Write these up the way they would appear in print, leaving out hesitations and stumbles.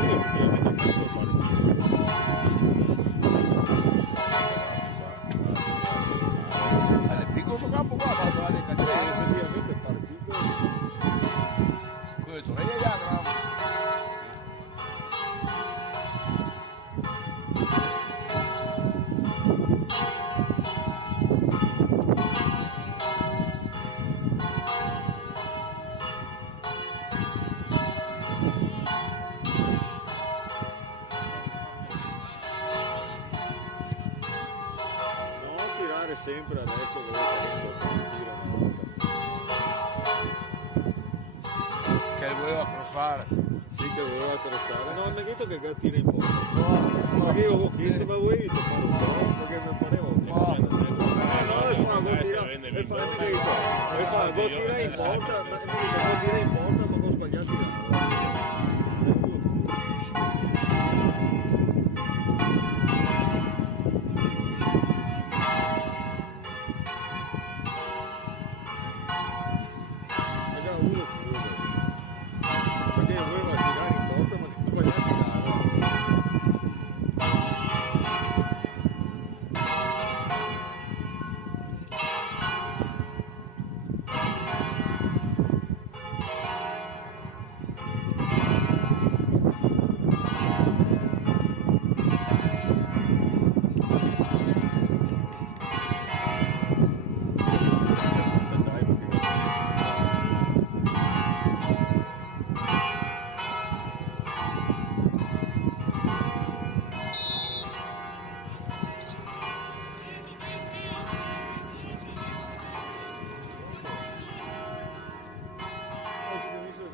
quello effettivamente è un po' Alle piccolo campo qua vado alle cacciare. effettivamente pare piccolo. Questo è ya gram. Non tirare sempre adesso dove riesco con un tiro una volta. Che voleva crossare. Sì che doveva attrezzare. No, mi ha detto che tira in porta. No, Perché io avevo chiesto, ma vuoi fare un cross? Perché mi pareva un cross. No, e fa, go tira, e fa, mi detto, e fa, go tira in porta, ma mi detto, go tira in porta, ma ho sbagliato di Raga, uno chiude. Perché voleva tirare in porta, ma che sbagliato a tirare. All'inizio 2-0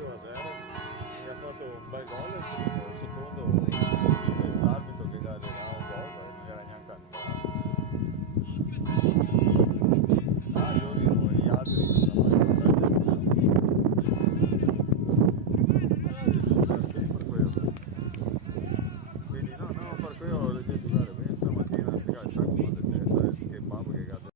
mi ha fatto un bel gol il primo, il secondo l'arbitro che dà un gol non era neanche andato. Ah, io ero gli altri non per quello. Quindi no, per quello ho detto giocare bene stamattina, si calcia con le teste, che mamma che gatta.